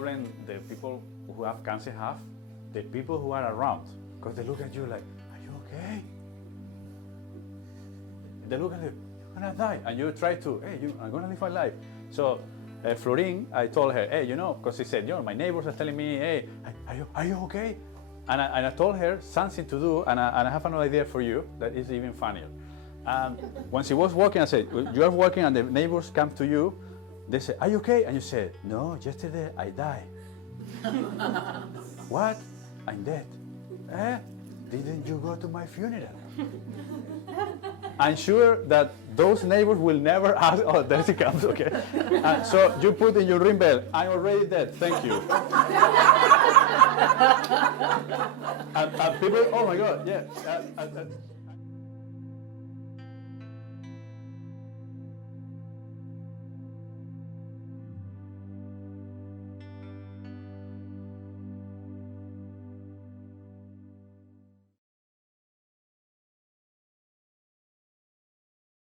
problem the people who have cancer have? The people who are around, because they look at you like, are you okay? They look at you, you're gonna die, and you try to, hey, I'm gonna live my life. So Florin, I told her, hey, because she said, my neighbors are telling me, hey, are you okay? And I told her something to do, and I have another idea for you that is even funnier. When she was walking, I said, you are walking and the neighbors come to you, they say, are you okay? And you said, no, yesterday I died. What? I'm dead. Didn't you go to my funeral? I'm sure that those neighbors will never ask, oh, there she comes, okay. So you put in your ring bell, I'm already dead, thank you. And people, oh my God, yeah.